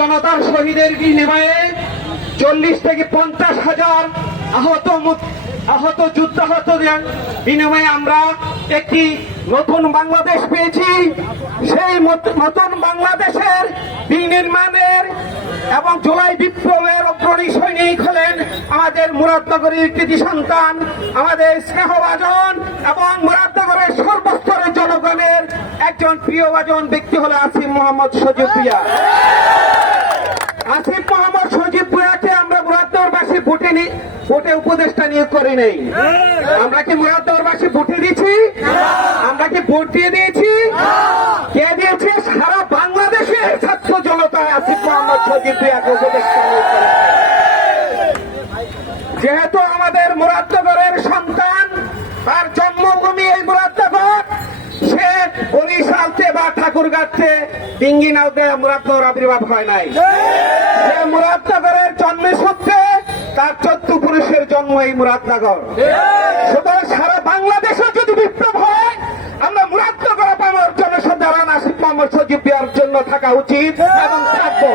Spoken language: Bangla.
জনতার শহীদের বিনিময়ে 40 থেকে 50,000 আহত যুদ্ধাহতদের বিনিময়ে আমরা একটি নতুন বাংলাদেশ পেয়েছি। সেই নতুন বাংলাদেশের বিনির্মাণের এবং জুলাই বিপ্লবের অগ্রণী সৈনিক হলেন আমাদের মুরাদনগরের কৃতি সন্তান, আমাদের স্নেহভাজন এবং মুরাদনগরের সর্বস্তরের জনগণের একজন প্রিয়ভাজন ব্যক্তি হলো আসিফ মোহাম্মদ সজীব ভুঁইয়া। আসিফ মোহাম্মদ সজীব ভুঁইয়াকে আমরা মুরাদনগরবাসী ভোটে উপদেষ্টা নিয়োগ করি নাই। আমরা কি মুরাদনগরবাসী ভোটে দিয়েছি? আমরা কি ভোট দিয়ে দিয়েছি? কে দিয়েছে? সারা বাংলাদেশের ছাত্র জনতা আসিফ মোহাম্মদ সজীব ভুঁইয়াকে উপদেষ্টা নিয়োগ করে। যেহেতু আমাদের মুরাদনগরের সন্তান, তার জন্মভূমি এই মুরাদনগর, সে বরিশালতে বা ঠাকুরগাঁতে ডিঙ্গি নাওতে মুরাদনগর আবির্ভাব হয় নাই। সে মুরাদনগরের জন্মসূত্রে তার 14 পুরুষের জন্ম এই মুরাদনগর। সুতরাং সারা বাংলাদেশে যদি বিপ্লব হয়, আমরা মুরাদনগর পাওয়ার জন্য সাধারণ আসিফ মোহাম্মদ সজীব ভুঁইয়ার জন্য থাকা উচিত এবং থাকবো।